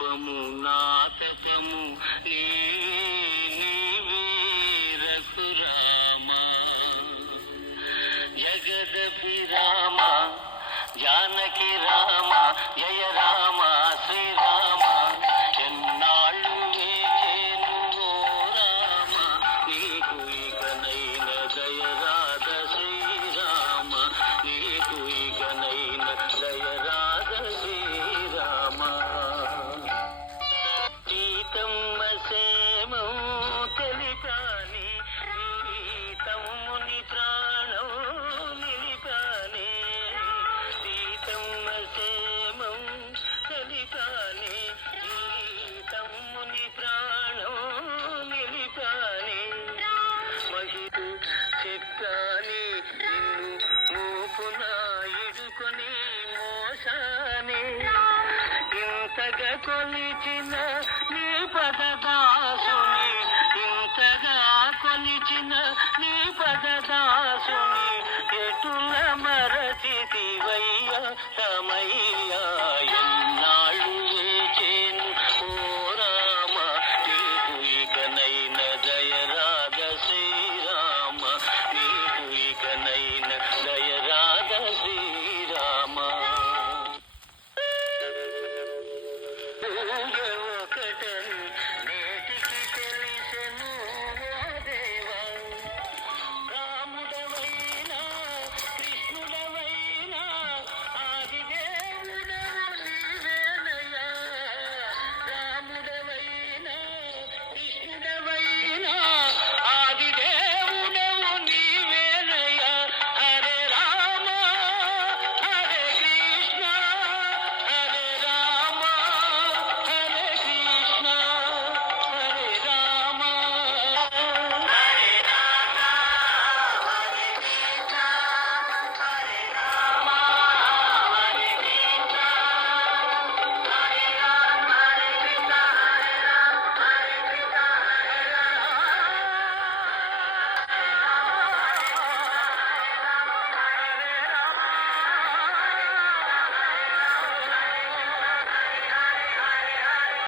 రూపము నాటకము నీవేరకు రామ. జగదపి రామ జానకి రామ జయ రామ. చిక్కాని నిన్ను మూపున ఇడుకొని మోసాని. ఇంతగా కొలిచిన నీ పదదాసుని ఇంతగా కొలిచిన నీ పదదాసుని ఎటుల మరచితివయ్య రమయ్యా?